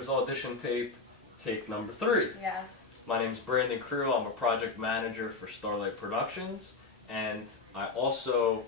Director's Audition tape, take number 3. Yes. My name's Brandon Crew. I'm a project manager for Starlight Productions, and I also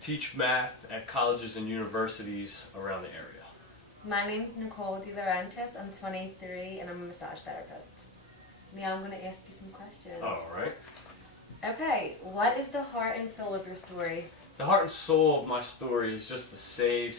teach math at colleges and universities around the area. My name's Nicole De Laurentiis. I'm 23 and I'm a massage therapist. Now I'm going to ask you some questions. Alright. Okay, what is the heart and soul of your story? The heart and soul of my story is just to save.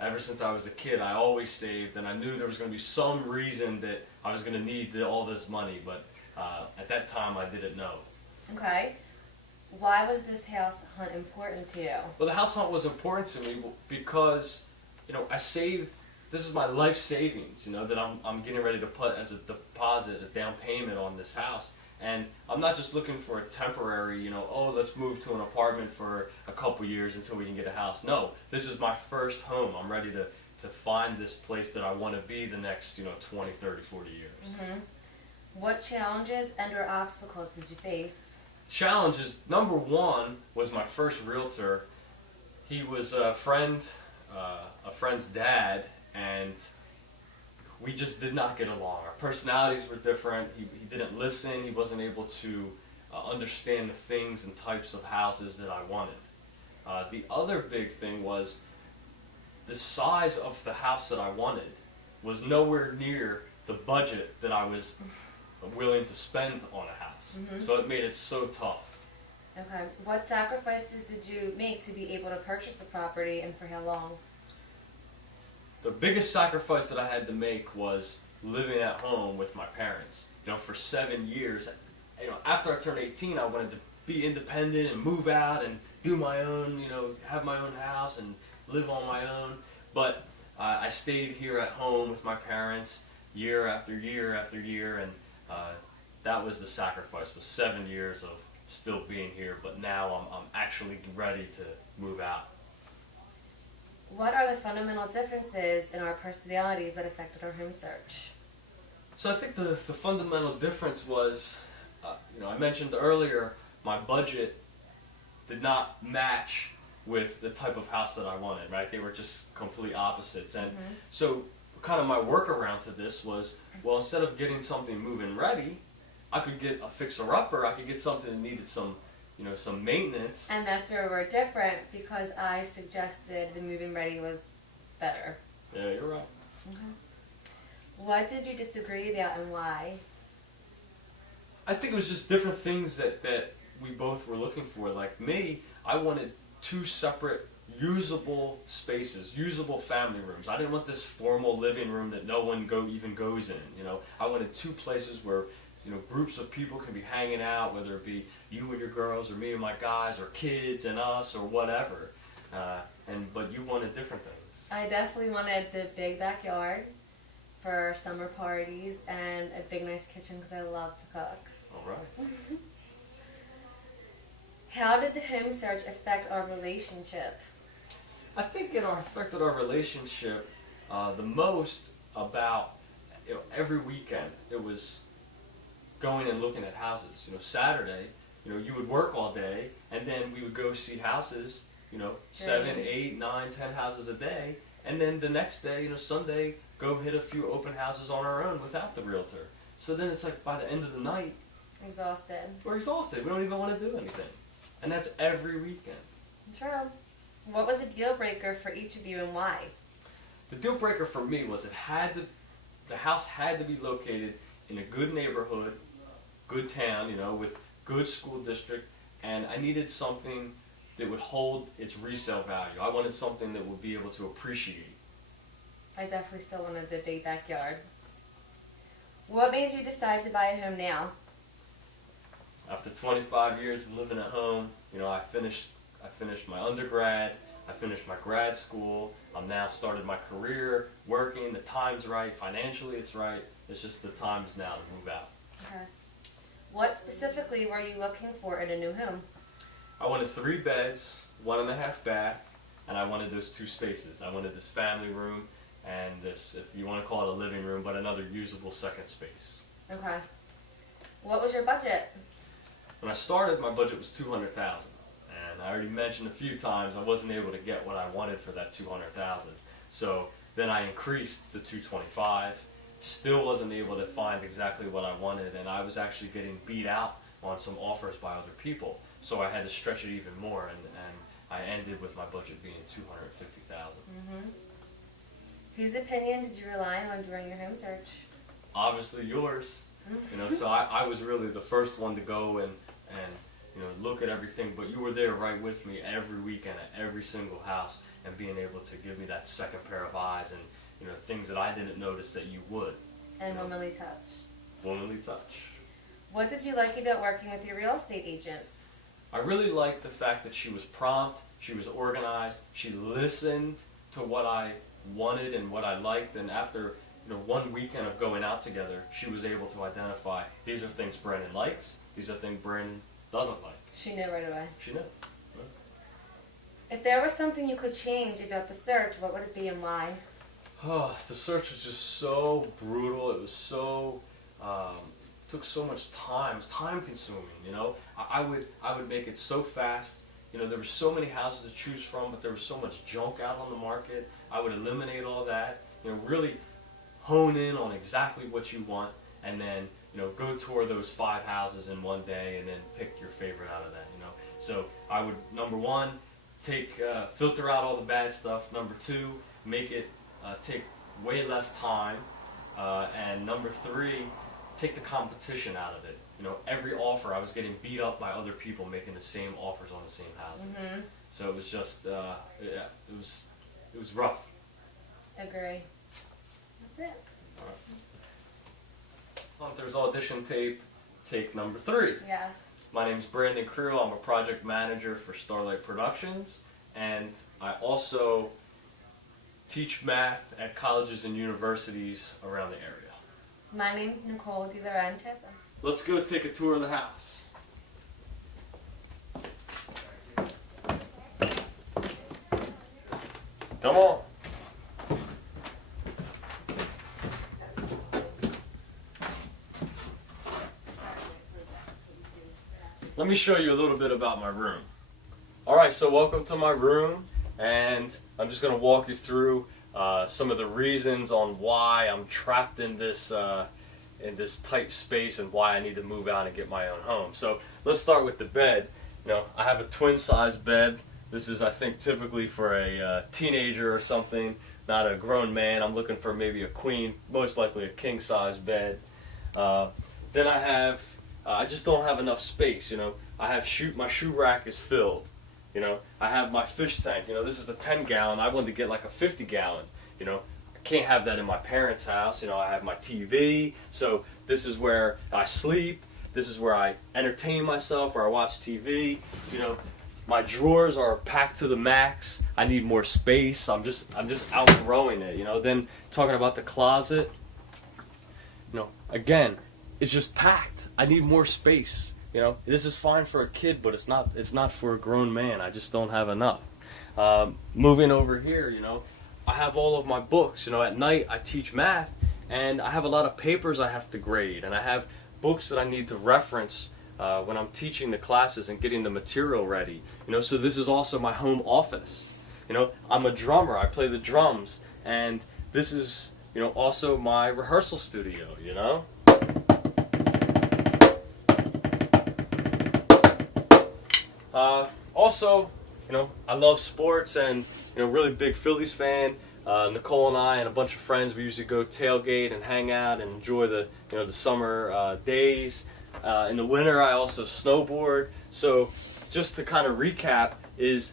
Ever since I was a kid, I always saved, and I knew there was going to be some reason that I was going to need all this money, but at that time I didn't know. Okay. Why was this house hunt important to you? Well, the house hunt was important to me because, I saved. This is my life savings, that I'm getting ready to put as a deposit, a down payment on this house. And I'm not just looking for a temporary, let's move to an apartment for a couple years until we can get a house. No, this is my first home. I'm ready to find this place that I want to be the next, 20, 30, 40 years. Mm-hmm. What challenges and or obstacles did you face? Challenges, number one was my first realtor. He was a friend's dad, and we just did not get along. Our personalities were different. He didn't listen. He wasn't able to understand the things and types of houses that I wanted. The other big thing was the size of the house that I wanted was nowhere near the budget that I was willing to spend on a house. Mm-hmm. So it made it so tough. Okay. What sacrifices did you make to be able to purchase the property, and for how long? The biggest sacrifice that I had to make was living at home with my parents. For 7 years, after I turned 18, I wanted to be independent and move out and do my own, have my own house and live on my own. But I stayed here at home with my parents year after year after year, and that was the sacrifice, was 7 years of still being here. But now I'm actually ready to move out. What are the fundamental differences in our personalities that affected our home search? So I think the fundamental difference was, I mentioned earlier, my budget did not match with the type of house that I wanted, right? They were just complete opposites. And so kind of my workaround to this was, well, instead of getting something move-in ready, I could get a fixer-upper. I could get something that needed some maintenance. And that's where we're different, because I suggested the move-in ready was better. Yeah, you're right. Okay. What did you disagree about and why? I think it was just different things that we both were looking for. Like me, I wanted 2 separate usable spaces, usable family rooms. I didn't want this formal living room that no one even goes in. I wanted 2 places where groups of people can be hanging out, whether it be you and your girls, or me and my guys, or kids and us, or whatever. But you wanted different things. I definitely wanted the big backyard for summer parties and a big nice kitchen because I love to cook. All right. How did the home search affect our relationship? I think it affected our relationship the most about every weekend. It was going and looking at houses. Saturday, you would work all day, and then we would go see houses, 7, 8, 9, 10 houses a day, and then the next day, Sunday, go hit a few open houses on our own without the realtor. So then it's like by the end of the night, Exhausted. we're exhausted. We don't even want to do anything. And that's every weekend. True. What was a deal breaker for each of you and why? The deal breaker for me was the house had to be located in a good neighborhood, good town, with good school district, and I needed something that would hold its resale value. I wanted something that would be able to appreciate. I definitely still wanted the big backyard. What made you decide to buy a home now? After 25 years of living at home, I finished my undergrad, I finished my grad school, I'm now started my career, working, the time's right, financially it's right, it's just the time is now to move out. Okay. What specifically were you looking for in a new home? I wanted 3 beds, 1.5 bath, and I wanted those 2 spaces. I wanted this family room and this, if you want to call it a living room, but another usable second space. Okay. What was your budget? When I started, my budget was $200,000, and I already mentioned a few times I wasn't able to get what I wanted for that $200,000. So Then I increased to 225. Still wasn't able to find exactly what I wanted, and I was actually getting beat out on some offers by other people. So I had to stretch it even more, and I ended with my budget being $250,000. Mm-hmm. Whose opinion did you rely on during your home search? Obviously yours. So I was really the first one to go and look at everything, but you were there right with me every weekend at every single house, and being able to give me that second pair of eyes and things that I didn't notice that you would. And womanly touch. Womanly touch. What did you like about working with your real estate agent? I really liked the fact that she was prompt, she was organized, she listened to what I wanted and what I liked, and after one weekend of going out together, she was able to identify, these are things Brandon likes, these are things Brandon doesn't like. She knew right away. She knew. If there was something you could change about the search, what would it be and why? Oh, the search was just so brutal. It was so took so much time. It was time consuming. I would make it so fast. There were so many houses to choose from, but there was so much junk out on the market. I would eliminate all that. Really hone in on exactly what you want, and then go tour those 5 houses in one day, and then pick your favorite out of that. So I would, number one, filter out all the bad stuff. Number 2, make it take way less time, and number 3, take the competition out of it. Every offer I was getting beat up by other people making the same offers on the same houses. Mm-hmm. So it was just it was rough. Agree. That's it. All right. There's audition take number 3. Yes. My name's Brandon Crew. I'm a project manager for Starlight Productions, and I also teach math at colleges and universities around the area. My name's Nicole De Laurentiis. Let's go take a tour of the house. Come on. Let me show you a little bit about my room. Alright, so welcome to my room, and I'm just going to walk you through some of the reasons on why I'm trapped in this tight space and why I need to move out and get my own home. So let's start with the bed. I have a twin size bed. This is, I think, typically for a teenager or something, not a grown man. I'm looking for maybe a queen, most likely a king size bed. Then I just don't have enough space. I have my shoe rack is filled. I have my fish tank. This is a 10-gallon. I wanted to get like a 50-gallon. I can't have that in my parents' house. I have my TV. So this is where I sleep. This is where I entertain myself, where I watch TV. My drawers are packed to the max. I need more space. I'm just outgrowing it. Then talking about the closet. Again, it's just packed. I need more space. This is fine for a kid, but it's not for a grown man. I just don't have enough. Moving over here, I have all of my books. At night I teach math, and I have a lot of papers I have to grade, and I have books that I need to reference when I'm teaching the classes and getting the material ready. So this is also my home office. I'm a drummer. I play the drums, and this is also my rehearsal studio. Also, I love sports, and really big Phillies fan. Nicole and I and a bunch of friends, we usually go tailgate and hang out and enjoy the the summer days. In the winter, I also snowboard. So, just to kind of recap, is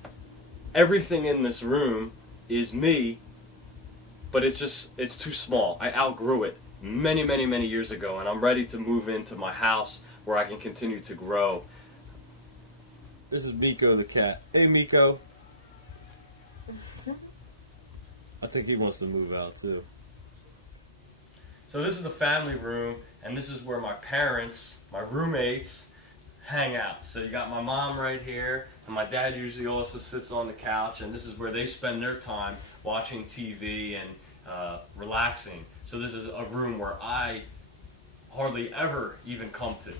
everything in this room is me, but it's too small. I outgrew it many years ago, and I'm ready to move into my house where I can continue to grow. This is Miko the cat. Hey, Miko. I think he wants to move out too. So this is the family room, and this is where my parents, my roommates, hang out. So you got my mom right here, and my dad usually also sits on the couch, and this is where they spend their time watching TV and relaxing. So this is a room where I hardly ever even come to.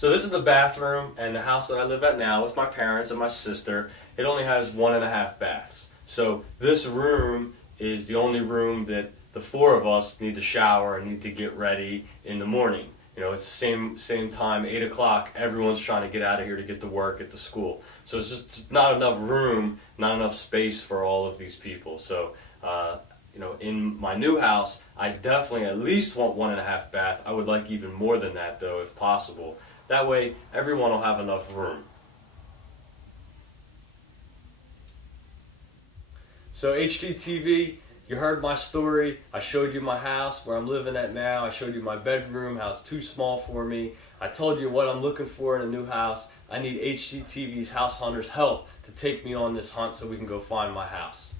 So this is the bathroom and the house that I live at now with my parents and my sister. It only has 1.5 baths. So this room is the only room that the 4 of us need to shower and need to get ready in the morning. You know, it's the same time, 8 o'clock, everyone's trying to get out of here to get to work, get to school. So it's just not enough room, not enough space for all of these people. So, you know, in my new house, I definitely at least want 1.5 bath. I would like even more than that, though, if possible. That way, everyone will have enough room. So HGTV, you heard my story. I showed you my house where I'm living at now. I showed you my bedroom, how it's too small for me. I told you what I'm looking for in a new house. I need HGTV's House Hunters' help to take me on this hunt so we can go find my house.